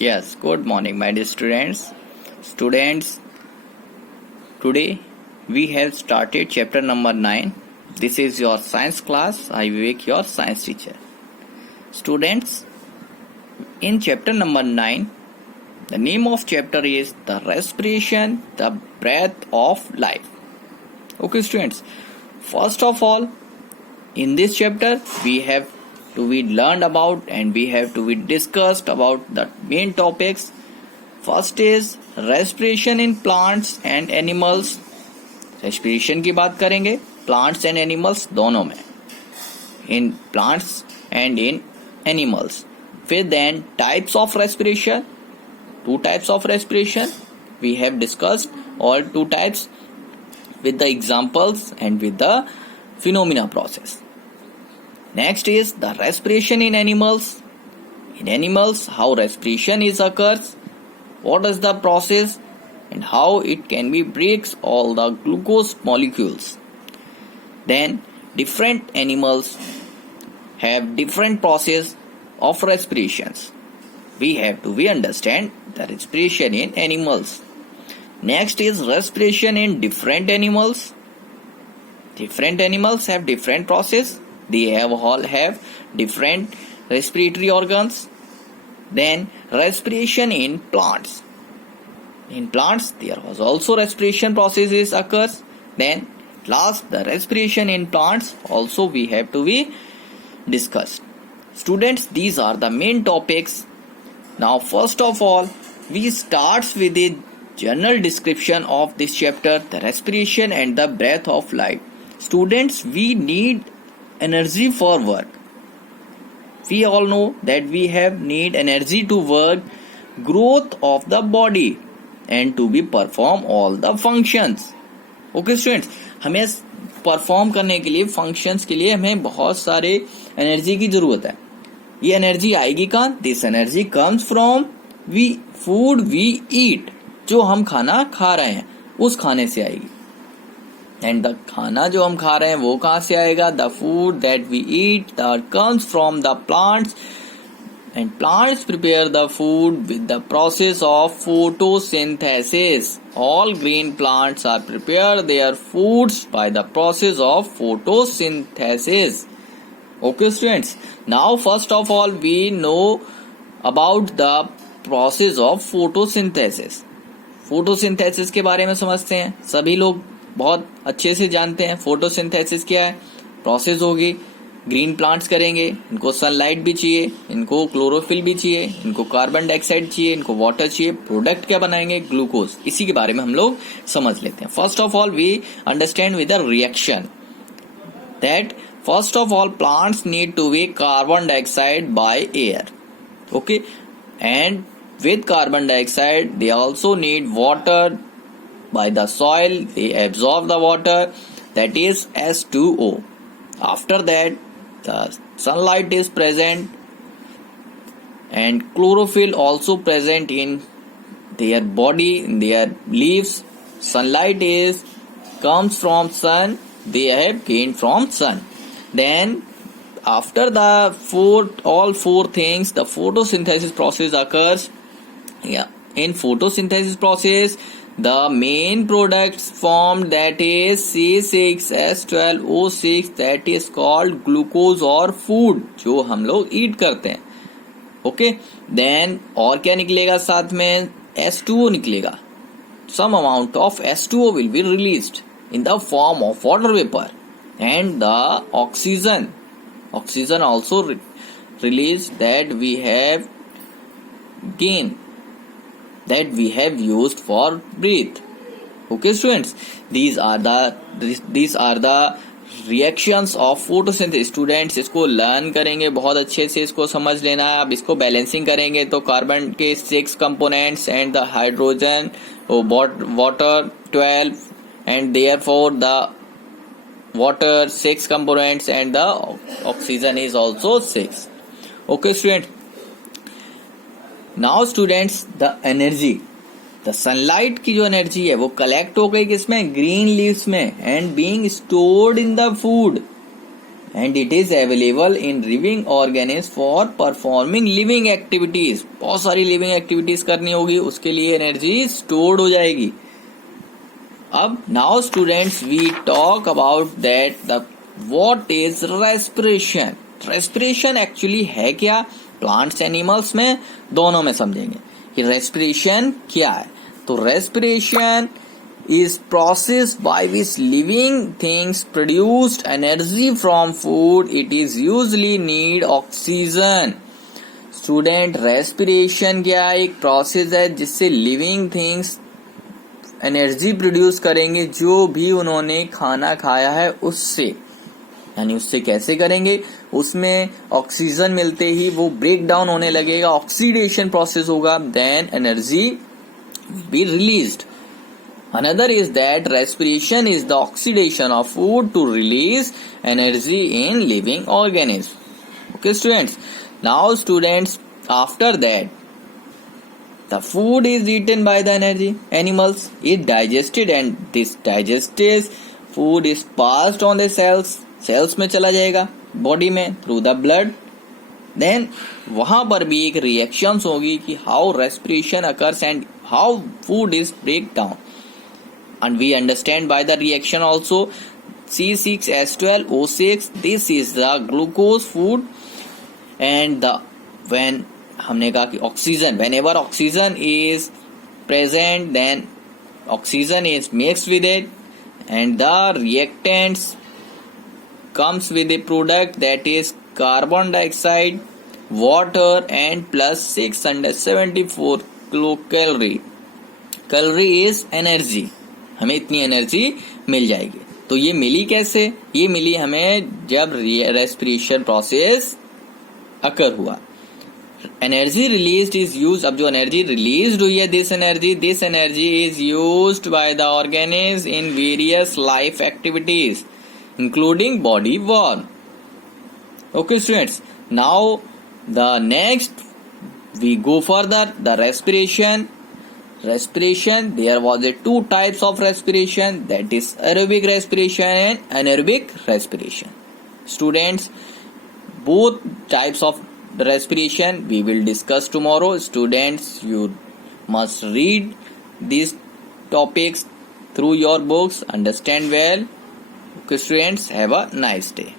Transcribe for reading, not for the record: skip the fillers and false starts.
Yes, good morning, my dear students. Students, today we have started chapter number 9. This is your science class. I Vivek, your science teacher. Students, in chapter number 9, the name of chapter is the respiration, the breath of life. Okay, students, first of all, in this chapter we have to be learned about and we have to be discussed about the main topics. First is respiration in plants and animals. Respiration की बात करेंगे plants and animals दोनों में, in plants and in animals. फिर then types of respiration, two types of respiration we have discussed all two types with the examples and with the phenomena process. Next is the respiration in animals. In animals, how respiration is occurs, what is the process and how it can be breaks all the glucose molecules. Then different animals have different process of respirations. We have to understand the respiration in animals. Next is respiration in different animals. Different animals have different process. They all have different respiratory organs. Then respiration in plants. In plants there was also respiration processes occurs. Then last the respiration in plants also we have to be discussed. Students, these are the main topics. Now first of all we starts with the general description of this chapter, the respiration and the breath of life. Students, we need energy for work. We all know that we have need energy to work, growth of the body and to be perform all the functions. Okay students, हमें perform करने के लिए functions के लिए हमें बहुत सारे energy की जरूरत है. ये एनर्जी आएगी कहाँ? This energy comes from we food we eat. जो हम खाना खा रहे हैं उस खाने से आएगी. एंड द खाना जो हम खा रहे हैं वो कहाँ से आएगा? The food that we eat that comes from the plants and plants prepare the food with the process of photosynthesis. All green plants are prepare their foods by the process of photosynthesis. Okay students, now first of all we know about the process of photosynthesis. Photosynthesis के बारे में समझते हैं. सभी लोग बहुत अच्छे से जानते हैं फोटोसिंथेसिस क्या है. प्रोसेस होगी, ग्रीन प्लांट्स करेंगे, इनको सनलाइट भी चाहिए, इनको क्लोरोफिल भी चाहिए, इनको कार्बन डाइऑक्साइड चाहिए, इनको वाटर चाहिए. प्रोडक्ट क्या बनाएंगे? ग्लूकोज. इसी के बारे में हम लोग समझ लेते हैं. First of all we understand with the reaction that first of all plants need to be carbon dioxide by air. Okay, and with carbon dioxide they also need water by the soil. They absorb the water, that is H2O. After that the sunlight is present and chlorophyll also present in their body, in their leaves. Sunlight is comes from sun, they have gained from sun. Then after the all four things the photosynthesis process occurs. In photosynthesis process the main products formed, that is C6H12O6, that is called glucose और food जो हम लोग eat करते हैं. Okay, then और क्या निकलेगा? साथ में H2O निकलेगा. some amount of H2O will be released in the form of water vapor and the oxygen also released that we have gained, that we have used for breathe. Okay students, these are the reactions of photosynthesis. Students, इसको learn करेंगे, बहुत अच्छे से इसको समझ लेना है. अब इसको बैलेंसिंग करेंगे तो कार्बन के 6 components and the hydrogen water 12 and therefore the water 6 components and the oxygen is also 6. Okay students, now students the energy, the sunlight की जो एनर्जी है वो कलेक्ट हो गई किसमें? ग्रीन लीव्स में, and being stored in the food. and it is available in living organisms for performing living activities. बहुत सारी living activities करनी होगी, उसके लिए energy stored हो जाएगी. अब now students we talk about that the what is respiration. Respiration actually है क्या? Plants animals में दोनों में समझेंगे कि respiration क्या है. तो respiration is process by which living things produced energy from food. It is usually need oxygen. Student respiration क्या है? एक प्रोसेस है जिससे लिविंग थिंग्स एनर्जी प्रोड्यूस करेंगे जो भी उन्होंने खाना खाया है उससे. यानी उससे कैसे करेंगे? उसमें ऑक्सीजन मिलते ही वो ब्रेक डाउन होने लगेगा, ऑक्सीडेशन प्रोसेस होगा, then energy will be released. Another is that respiration is the oxidation of food to release energy in living organisms. Okay, students. Now, students, after that, the food is eaten by the animals. It digested, and this digested food is passed on the cells. Cells में चला जाएगा body में through the blood. Then वहाँ पर भी एक reactions होगी कि how respiration occurs and how food is break down. And we understand by the reaction also C6H12O6. This is the glucose food, and the when हमने कहा कि oxygen, whenever oxygen is present, then oxygen is mixed with it, and the reactants comes with a product that is carbon dioxide, water, and plus 674 kilocalorie. Calorie is energy. हमें इतनी energy मिल जाएगी. तो ये मिली कैसे? ये मिली हमें जब रेस्पिरेशन प्रोसेस अकर हुआ. Energy released is use. अब जो एनर्जी रिलीज्ड हुई है, this energy is used by the organism in various life activities including body work. Okay students, now the next we go further. The respiration, there was a two types of respiration, that is aerobic respiration and anaerobic respiration. Students, both types of respiration we will discuss tomorrow. Students, you must read these topics through your books, understand well. Okay students, have a nice day.